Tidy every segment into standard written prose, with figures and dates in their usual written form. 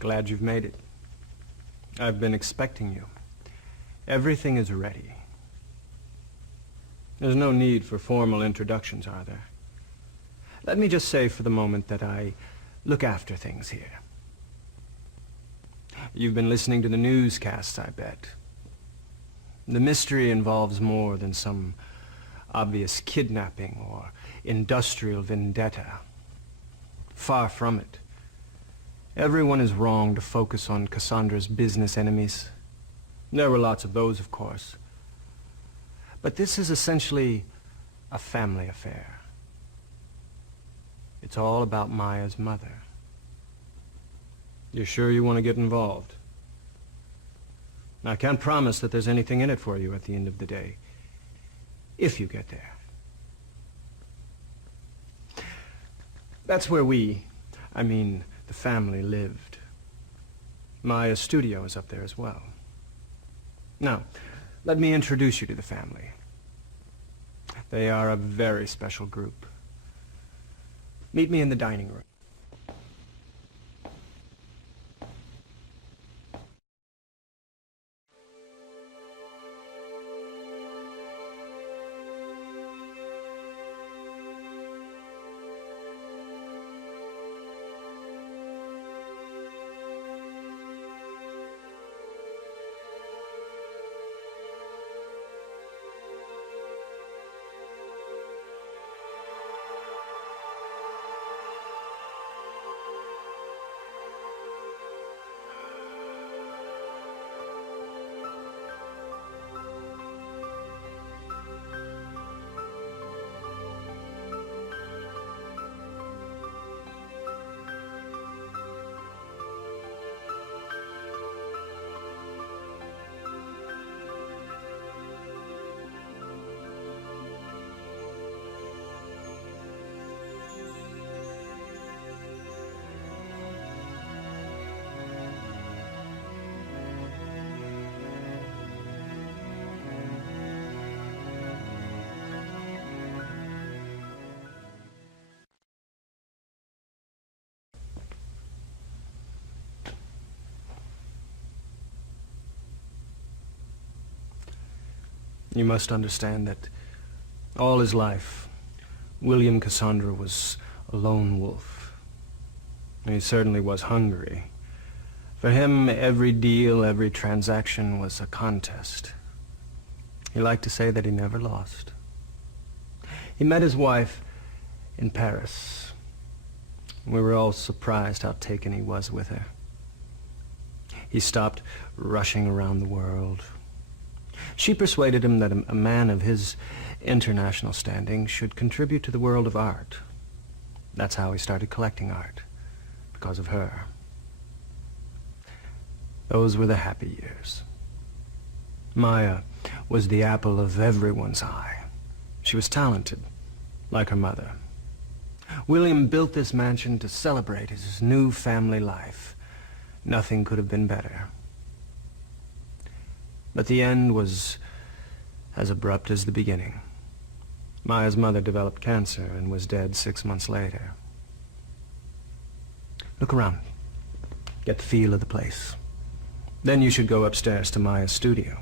Glad you've made it. I've been expecting you. Everything is ready. There's no need for formal introductions, are there? Let me just say for the moment that I look after things here. You've been listening to the newscasts, I bet. The mystery involves more than some obvious kidnapping or industrial vendetta. Far from it. Everyone is wrong to focus on Cassandra's business enemies. There were lots of those, of course. But this is essentially a family affair. It's all about Maya's mother. You're sure you want to get involved? I can't promise that there's anything in it for you at the end of the day, if you get there. That's where the family lived. Maya's studio is up there as well. Now, let me introduce you to the family. They are a very special group. Meet me in the dining room. You must understand that all his life, William Cassandra was a lone wolf. He certainly was hungry. For him, every deal, every transaction was a contest. He liked to say that he never lost. He met his wife in Paris. We were all surprised how taken he was with her. He stopped rushing around the world. She persuaded him that a man of his international standing should contribute to the world of art. That's how he started collecting art, because of her. Those were the happy years. Maya was the apple of everyone's eye. She was talented, like her mother. William built this mansion to celebrate his new family life. Nothing could have been better. But the end was as abrupt as the beginning. Maya's mother developed cancer and was dead 6 months later. Look around. Get the feel of the place. Then you should go upstairs to Maya's studio.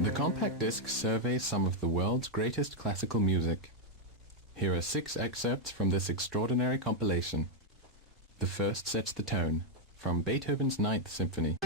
The compact disc surveys some of the world's greatest classical music. Here are 6 excerpts from this extraordinary compilation. The first sets the tone, from Beethoven's Ninth Symphony.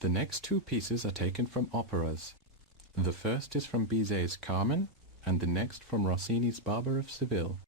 The next 2 pieces are taken from operas. The first is from Bizet's Carmen, and the next from Rossini's Barber of Seville.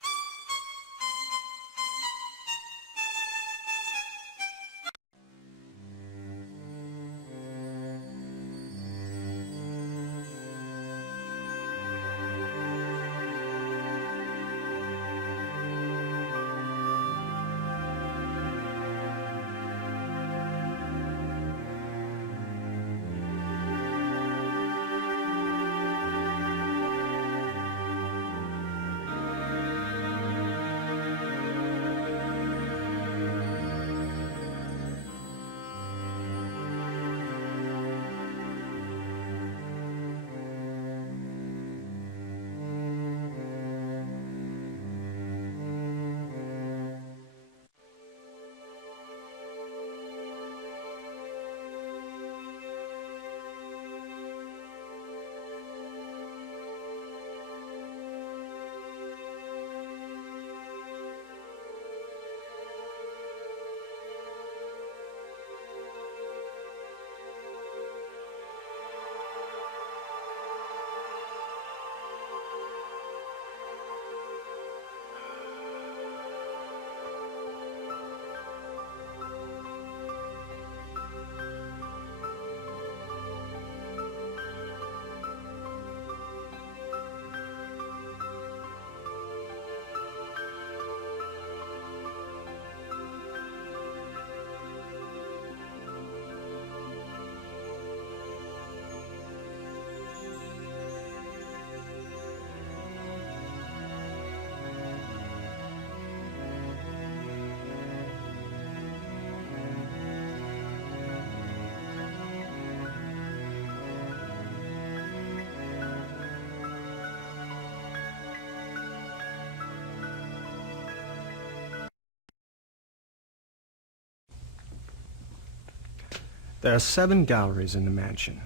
There are 7 galleries in the mansion,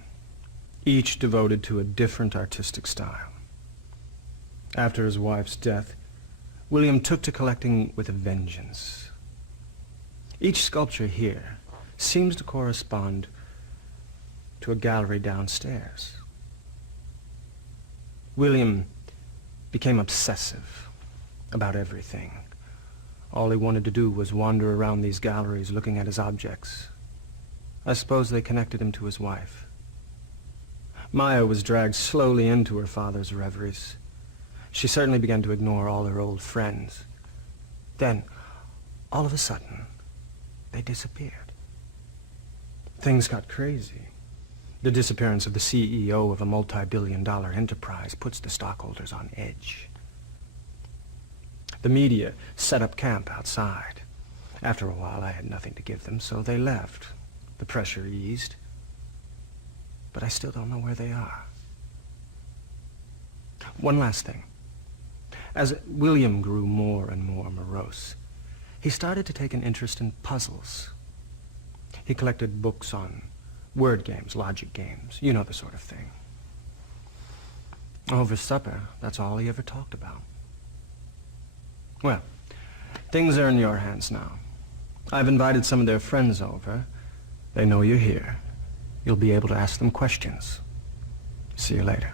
each devoted to a different artistic style. After his wife's death, William took to collecting with a vengeance. Each sculpture here seems to correspond to a gallery downstairs. William became obsessive about everything. All he wanted to do was wander around these galleries looking at his objects. I suppose they connected him to his wife. Maya was dragged slowly into her father's reveries. She certainly began to ignore all her old friends. Then, all of a sudden, they disappeared. Things got crazy. The disappearance of the CEO of a multi-billion-dollar enterprise puts the stockholders on edge. The media set up camp outside. After a while, I had nothing to give them, so they left. The pressure eased, but I still don't know where they are. One last thing. As William grew more and more morose, he started to take an interest in puzzles. He collected books on word games, logic games, you know the sort of thing. Over supper, that's all he ever talked about. Well, things are in your hands now. I've invited some of their friends over. They know you're here. You'll be able to ask them questions. See you later.